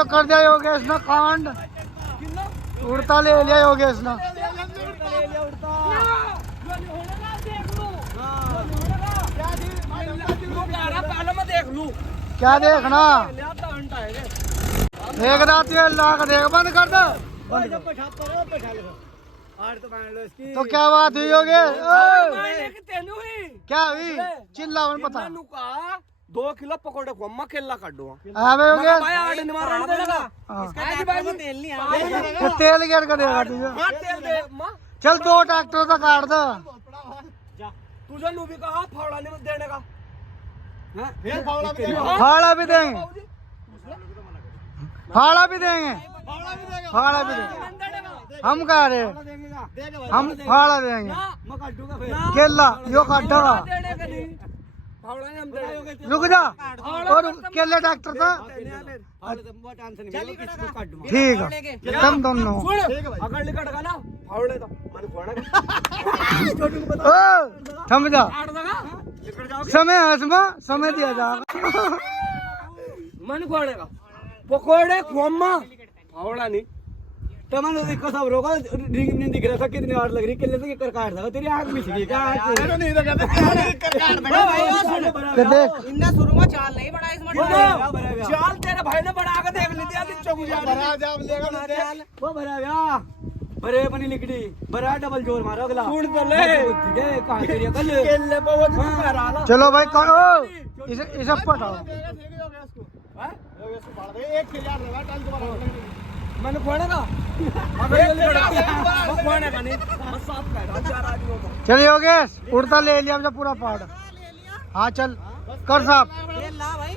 भाइयों कर दिया योगेश ने कांड, उड़ता ले लिया योगेश ने। क्या देखना, देख रात लाख देख, बंद कर दो। तो क्या बात हुई योगेश? क्या हुई? चिल्ला पता 2 किलो पकौड़े को अम्मा केला काटो तेल गिर कर देगा तुझे। चल 2 ट्रैक्टर का काट दो। तुझे नू भी कहा फावड़ा नहीं देने का, फाड़ा भी देंगे, फाड़ा भी देंगे, फाड़ा भी देंगे। हम कह रहे हम फाड़ा देंगे, केला यो काटेगा। रुक जा, और केले डॉक्टर था। ठीक है तुम दोनों अगर निकट ना फावड़े तो थम जा, समय हसमा समय दिया जाएगा। मन खोड़ेगा पकोड़े खोमा फावड़ा नहीं तो मैंने देखो सब रोका रिंग नहीं दिख रहा था, कितनी आड़ लग रही किले से कर काट था तेरी आंख मिच गई क्या? नहीं तो कहते कर काट देख इन्ना शुरू में चाल नहीं बड़ा इसमें चाल तेरे भाई ने बढ़ा के देख ली थी अभी चौक जा भरा जाब लेगा ना चाल वो भरा गया बरे बनी लिकड़ी बरा डबल जोर मारो अगला सुन तो ले गए कहां तेरी कल केले पे वो मारा ला। चलो भाई करो इसे पटाओ। मैंने खोड़ेगा अगर ये लड़ा खोड़ेगा नहीं बस साफ कर 4 आदमियों को। चल योगेश उड़ता ले लिया अपना पूरा पहाड़। हाँ चल कर साहब, तेल ला भाई,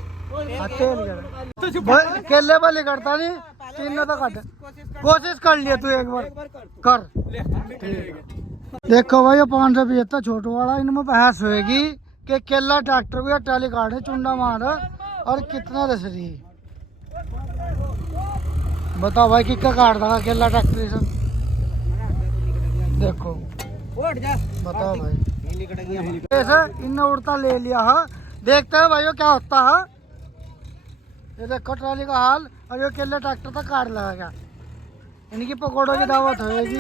केले वाले करता नहीं, 3 तो कट कोशिश कर लिया तू एक बार कर। देखो भाई ये 575 छोटू वाला, इनमें बहस होगी कि केला ट्रैक्टर को या टाली काटे चुंडा मार और कितना दस रही। बताओ भाई कितना काट देगा केला ट्रैक्टर सब? देखो बताओ भाई ऐसे इनने उड़ता ले लिया है। देखते हैं भाइयों क्या होता है। ये देखो ट्राली का हाल, और ये केले ट्रैक्टर तक काट लगेगा। इनकी पकौड़ों की दावत होगी।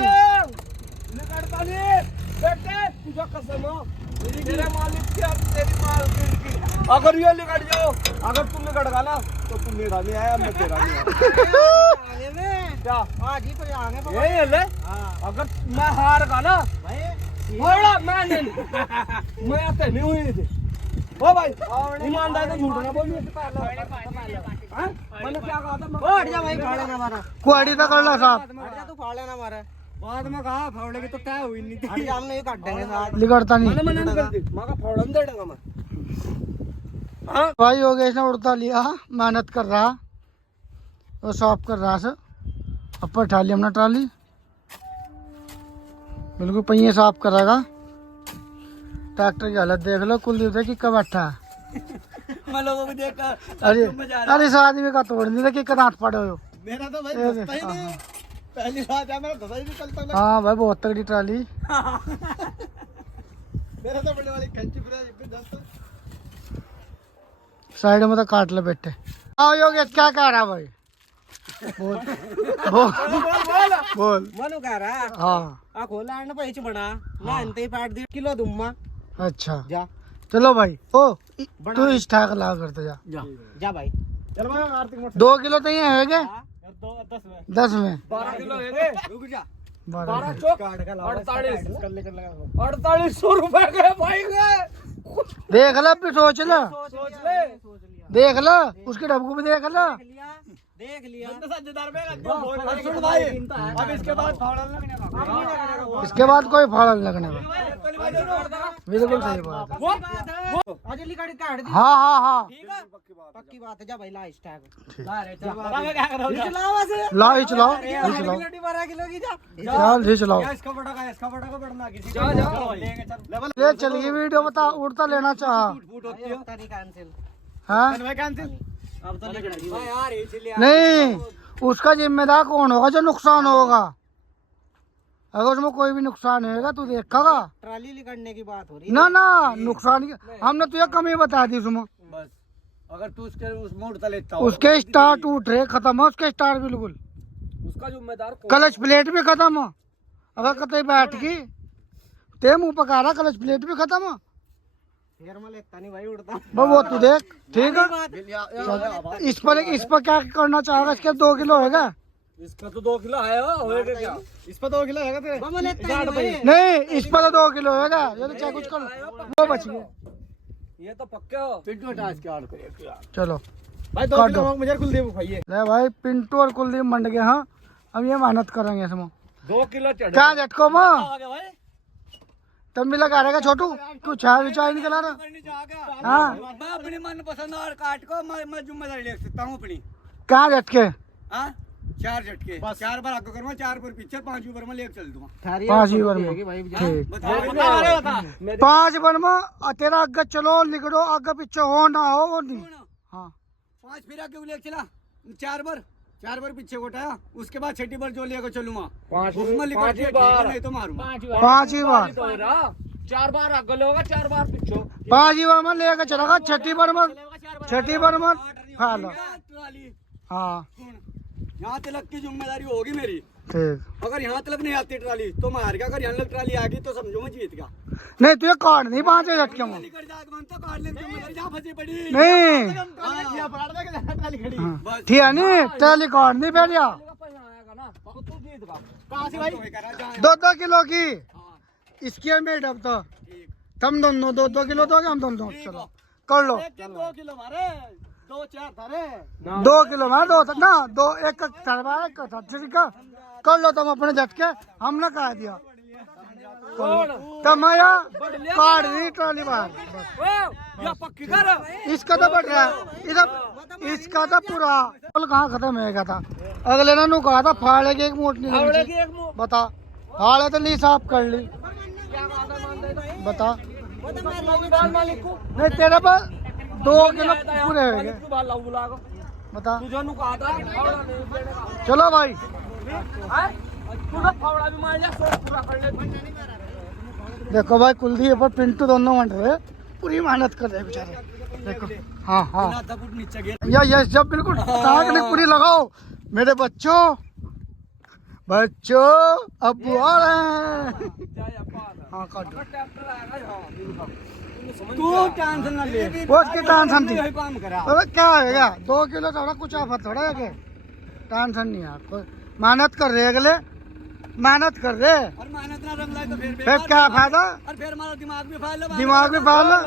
अगर ये निकट जाओ, अगर तुम निकट गा ना तो तुम मेरा नहीं आया, मैं तेरा नहीं आया। क्या आज ही तो आगे ये ले अगर मैं हार गा ना थोड़ा मैं नहीं मैं आते नहीं हुई थी। ओ भाई ईमानदार से झूठ ना बोलिए। मैंने क्या कहा था? हट जा भाई, फाड़े ना मारा, कुआड़ी तक कर ला साहब, हट जा तू, फाड़े ना मारा। बाद में कहा फावड़े की तो तय हुई नहीं थी। हट जा, हम नहीं काट देंगे साथ। लिगड़ता नहीं मैंने नहीं करती मैं का फावड़ा नहीं देगा मैं। हाँ भाई योगेश ने उड़ता लिया, मेहनत कर रहा और साफ कर रहा सर। ऊपर उठा लिया हमने ट्राली, बिल्कुल पहिए साफ करेगा। ट्रैक्टर की हालत देख लो, कुलदीप कि कब बैठा है। मैं लोगों को देख अरे अरे इस आदमी का तोड़ नहीं था कि कदांत पड़े हो। मेरा तो भाई दस्ता ही नहीं, पहली बात है मेरा दस्ता ही नहीं चलता। हाँ भाई बहुत तगड़ी ट्राली। मेरा तो बड़े वाली खंची पूरा दस्ता साइड में तो काट ले बेटे। हाँ योगेश क्या कह रहा भाई? बोल बोल बोल। मनु कह रहा है हाँ आ खोला है ना पैच बना ना इनते पाट दी किलो दूंगा। अच्छा जा चलो भाई ओ तू इस ठाक ला करते जा जा भाई, चल भाई आरती 2 किलो तो ये है क्या? 10 में 12 किलो है। रुक जा 12 चौक 4800 रुपए के भाई के। देख ला फिर सोच ला, सोच ले देख ला उसके डब्बू भी देख ला। देख लिया सुन भाई अब इसके बाद फावड़ा लगने का, इसके बाद कोई फाड़ा नहीं लगने का। बिल्कुल सही बात है। अजली गाड़ी काट दी। हाँ हाँ हाँ पक्की बात है। जा भाई ला स्टैग लाओ ही चलाओ ही चलाओ 12 किलो की जा। चल ही चलाओ। इसका बड़ा का बढ़ना किसी जा ये चलिए वीडियो बता उड़ता लेना चाह नहीं कैंसिल। हाँ कैंसिल अब तो भाई यार इसलिए नहीं, उसका जिम्मेदार कौन होगा जो नुकसान होगा? अगर उसमें कोई भी नुकसान होगा तू देखेगा। ट्राली निकलने की बात हो रही ना ना नुकसान की हमने तुझे कमी बता दी उसमें। बस अगर तू उसके उसमें उड़ता लेता उसके स्टार टूट रहे, खत्म है उसके स्टार बिल्कुल। उसका जिम्मेदार क्लच प्लेट भी खत्म हो, अगर कतई बैठ गई ते मुंह पका रहा, क्लच प्लेट भी खत्म हो। फिर मैं लेता नहीं भाई, उड़ता वो तू देख, ठीक है। इस पर क्या करना चाहेगा? इसके 2 किलो होगा। इसका तो 2 किलो है, होएगा क्या? इस पर 2 किलो है तेरे? नहीं, इस पर तो 2 किलो होगा। ये तो चाहे कुछ कर लो, वो बच गए। ये तो पक्के हो। पिंटू हटा इसके आड़ को। चलो भाई 2 किलो मुझे कुलदीप भाई। ले भाई, पिंटू और कुलदीप मंड गए। हाँ, अब ये मेहनत करेंगे इसमें। 2 किलो चढ़ क्या झटको माँ आ गया भाई। तब भी लगा रहेगा छोटू, तू चाय विचार निकला रहा। हाँ, मैं अपनी मन पसंद और काट को मैं जिम्मेदारी ले सकता हूँ अपनी। क्या झटके? हाँ 4 झटके, 4 बार आगे करूँगा, 4 बार पीछे, 5 बार में लेकर चल दूंगा। 5 बार में ठीक। बता 5 बार में तेरा आगे चलो निकलो, आगे पीछे हो ना हो वो नहीं। हाँ 5 फिर आगे लेकर चला, 4 बार पीछे को उठाया, उसके बाद 6ठी बार जो लेकर चलूंगा। 5 बार नहीं तो मारूंगा। 5 ही बार, 4 बार आगे लोगा, 4 बार पीछे। 5 ही बार में लेकर चलेगा। 6ठी बार में खा लो। हाँ यहाँ तक की जिम्मेदारी होगी मेरी। ठीक। अगर यहाँ तक नहीं आती ट्राली तो मैं हार गया, अगर यहाँ तक ट्राली आ गई तो समझो मैं जीत गया। नहीं तुझे काट नहीं 5 झटके में। नहीं ठीक है, नहीं ट्राली काट नहीं पहले। 2 किलो की इसकी मेड अब तो तुम दोनों 2 किलो दोगे, हम दोनों। चलो कर लो। 2 किलो मारे, 2 4 थारे। 2 किलो में 2 ना 2 एक का कर लो तुम अपने झटके, हमने कहा दिया। तब काट दी ट्रॉली बाहर। इसका तो बढ़ रहा है इधर, इसका तो पूरा कहाँ खत्म है गया था। अगले ने कहा था फाड़े की एक मूठ नहीं बता, फाड़े तो ली साफ कर ली। बता नहीं तेरे पास 2 किलो पूरे हो गए। बता चलो भाई। देखो भाई, कुलदीप और पिंटू दोनों मंड रहे, पूरी मेहनत कर रहे बेचारे। देखो हाँ हाँ या जब बिल्कुल ताक ने पूरी लगाओ मेरे बच्चों। अब आ रहे हैं। हाँ काट तू टेंशन ना ले, उसकी टेंशन थी। काम करा। अरे क्या होगा 2 किलो थोड़ा कुछ आफत थोड़ा है, टेंशन नहीं है। कोई मेहनत कर रहे, अगले मेहनत कर रहे। और मेहनत ना रंग लाए तो फिर क्या फायदा? और फिर हमारा दिमाग भी फाड़ लो, दिमाग भी फाड़ लो।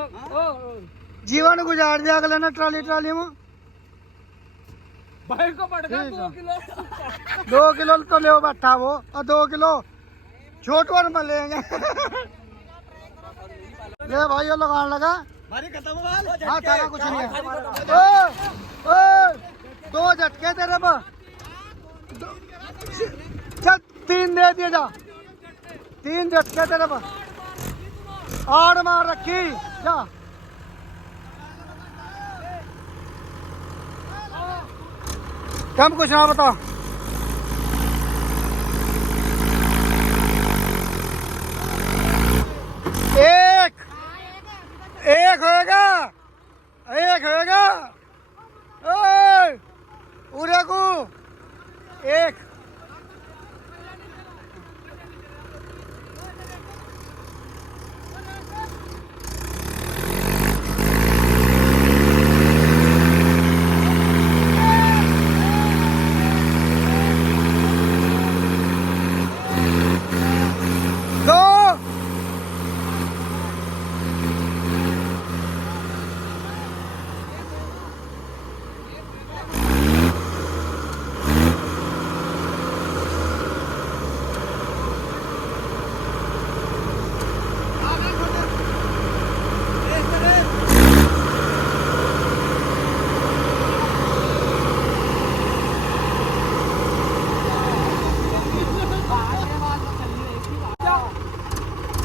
जीवन गुजार दिया अगले ने ट्राली में। भाई को पड़ गया 2 किलो। 2 किलो तो ले बैठा वो, और 2 किलो छोटवर में लेंगे। ले भाई ये लगाने लगा। मारी खत्म बाल। हाँ तेरा कुछ नहीं है। 2 झटके तेरे पर। चल 3 दे दिए जा, 3 झटके तेरे पर। और मार रखी जा। कम कुछ ना बताओ। एक होएगा, एक होएगा। उरे को एक।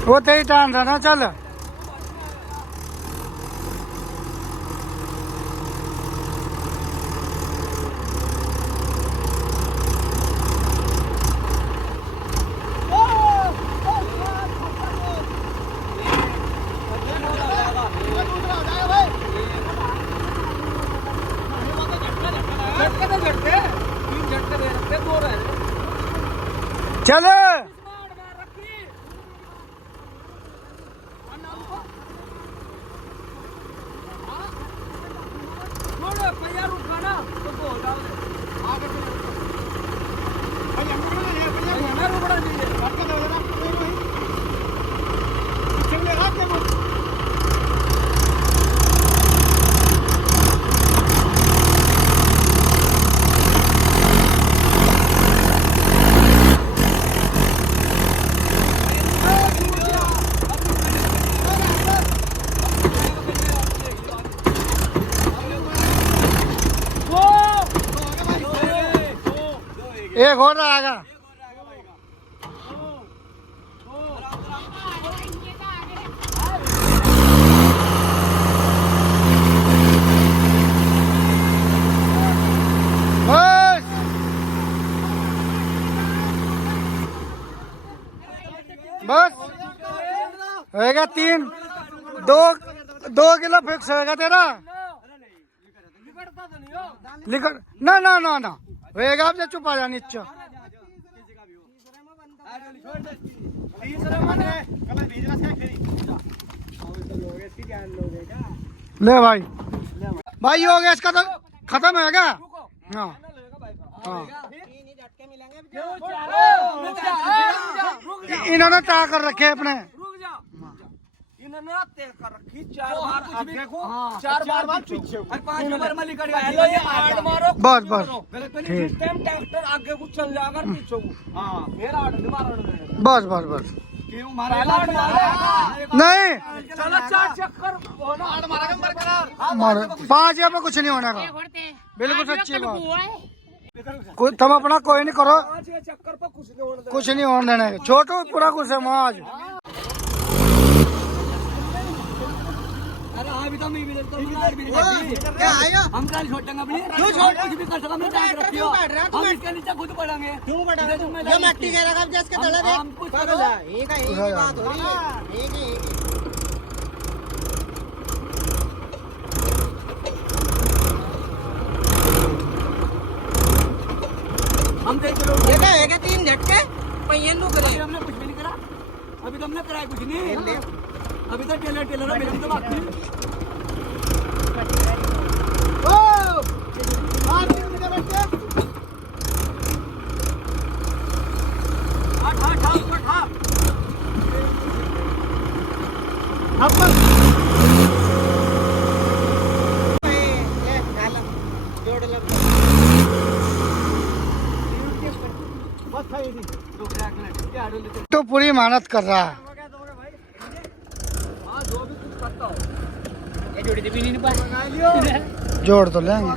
वो तेरी टाइम था ना। चल चले एक और आएगा। बस बस होएगा 3 2 किलो फिक्स होएगा तेरा। लिखट ना ना ना ना होएगा अब चुप आ जा नीचे। ले भाई भाई हो गया इसका तो खत्म है क्या? हाँ हाँ इन्होंने तय कर रखे अपने। इन्होंने तय कर रखी 4 बार आगे को 4 बार पीछे को 5 बार में लिखट गया ये 8 मारो बस बस जिस टाइम ट्रैक्टर आगे को चल जाएगा पीछे को। हां मेरा 8 मारो बस बस बस क्यों मारा नहीं चलो 4 चक्कर होना 8 मारेगा बरकरार मारो 5 यहाँ पे कुछ नहीं होने का। बिल्कुल सच्ची बात। तुम अपना कोई नहीं करो 5 चक्कर पर कुछ नहीं होने देने। छोटू पूरा कुछ है मौज। अरे अभी तो मैं भी क्या आया हम कल छोड़ेंगे अपनी क्यों छोड़ कुछ भी कर सकता मैं टाइम रखियो हम इसके नीचे खुद पड़ेंगे क्यों पड़ेंगे ये मट्टी के लगा जिसके तले देख हम कुछ करो एक ही बात हो रही है एक ही हम देख लो ये क्या है क्या 3 झटके पहिए नो करे हमने कुछ भी नहीं करा अभी तो हमने कराया कुछ नहीं अभी तो टेलर मेरे तो बाकी ओ मार कितने बच्चे 8 अपन ले डाल जोड़ लग बस भाई तो क्या लेते तो पूरी मेहनत कर रहा है। जो भी कुछ करता हो ये जोड़ी भी नहीं पाए जोड़ तो लेंगे।